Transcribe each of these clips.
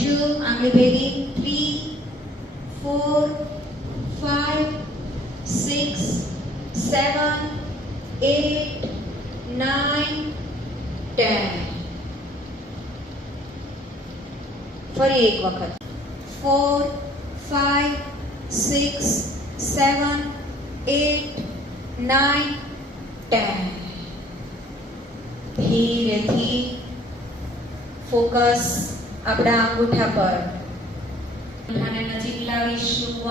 2 આંગળી ભેગી 3 4 5 6 7 8 9 10 ફરી એક વખત 4 5 6 7 8 9 10 ધીરેથી ફોકસ આપણા અંગૂઠા પર અંગૂઠાને નજીક લાવીશું 1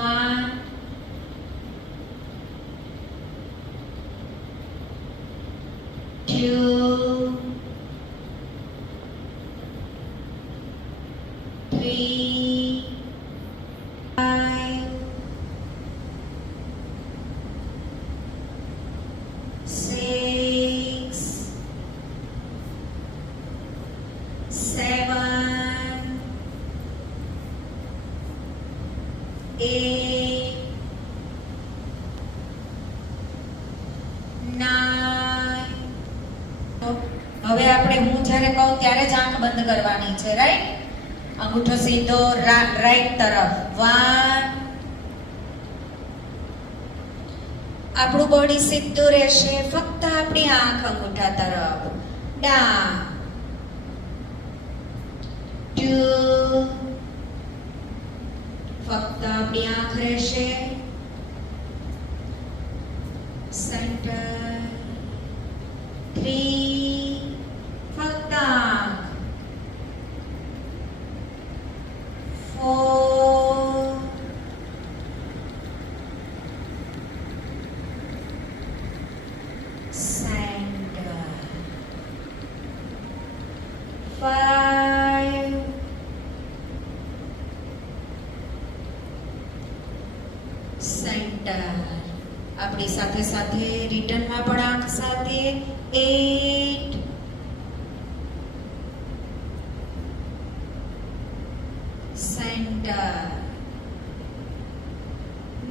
2 3 હવે આપણે હું જ્યારે કહું ત્યારે જ આંખ બંધ કરવાની છે, રાઈટ? અંગૂઠો સીધો રાઈટ તરફ 1 આપણું બોડી સીધું રહેશે, ફક્ત આપણી આંખ અંગૂઠા તરફ ડાઉન 2 ફક્ત આપણી આંખ રહેશે સેન્ટર 3 ફક્ત આંખ 4 સેન્ટર 5 સેન્ટર આપણી સાથે સાથે રિટર્નમાં પણ આંખ સાથે 8 સેન્ટર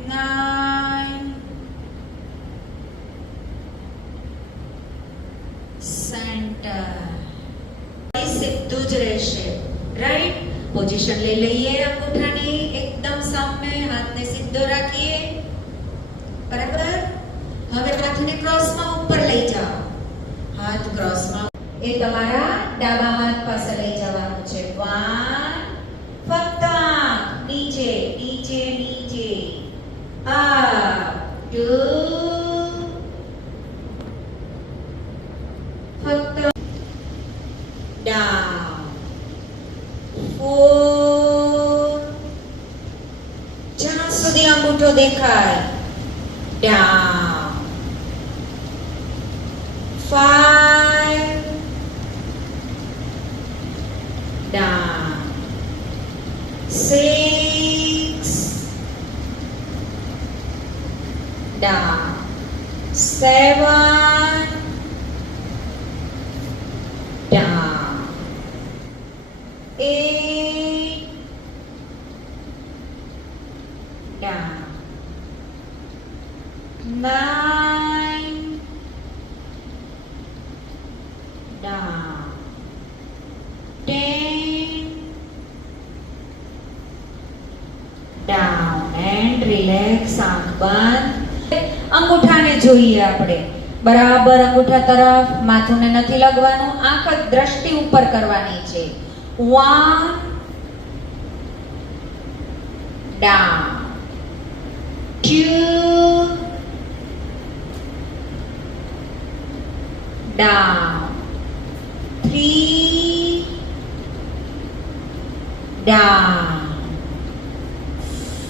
9 સેન્ટર સીધું જ રહેશે, રાઈટ? પોઝિશન લઈ લઈએ અંગૂઠાની એકદમ સામે, હાથને સીધો રાખીએ, બરાબર? હવે હાથને ક્રોસમાં ઉપર લઈ જાઓ, હાથ ક્રોસમાં, એ તમારા ડાબા હાથ પાસે લઈ જવાનું છે 1 ફક્ત નીચે નીચે નીચે અપ 2 ફક્ત ડાઉન 4 જ્યાં સુધી અંગૂઠો દેખાય down 5 down 6 down 7 down 8 down 9 down 10 down and relax આંખ બંધ અંગૂઠાને જોઈએ આપણે બરાબર અંગૂઠા તરફ માથુંને નથી લગવાનું આંખ દ્રષ્ટિ ઉપર કરવાની છે 1 down 2 down 3 down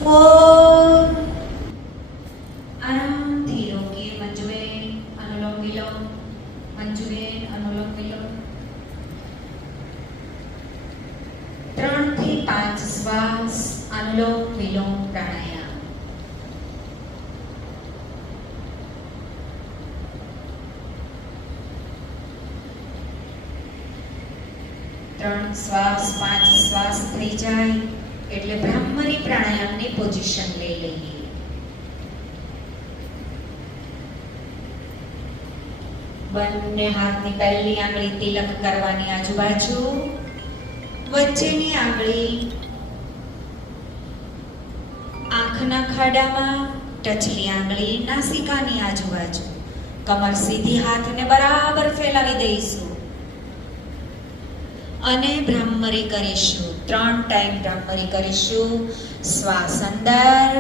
4 આરામથી રોકીએ મંજુબેન અનુલોમ વિલોમ મંજુબેન અનુલોમ વિલોમ 3 થી 5 શ્વાસ અનુલોમ વિલોમ પ્રાણાયામ ત્રણ શ્વાસ 5 શ્વાસ થઈ જાય એટલે બ્રાહ્મરી પ્રાણાયામની પોઝિશન લઈ લઈએ બંને હાથની પહેલી આંગળી તિલક કરવાની આજુબાજુ વચ્ચેની આંગળી આંખના ખાડામાં, ટચલી આંગળી નાસિકાની આજુબાજુ. કમર સીધી, હાથને બરાબર ફેલાવી દઈશું અને ભ્રામરી કરીશું. 3 ટાઈમ ભ્રામરી કરીશું. શ્વાસ અંદર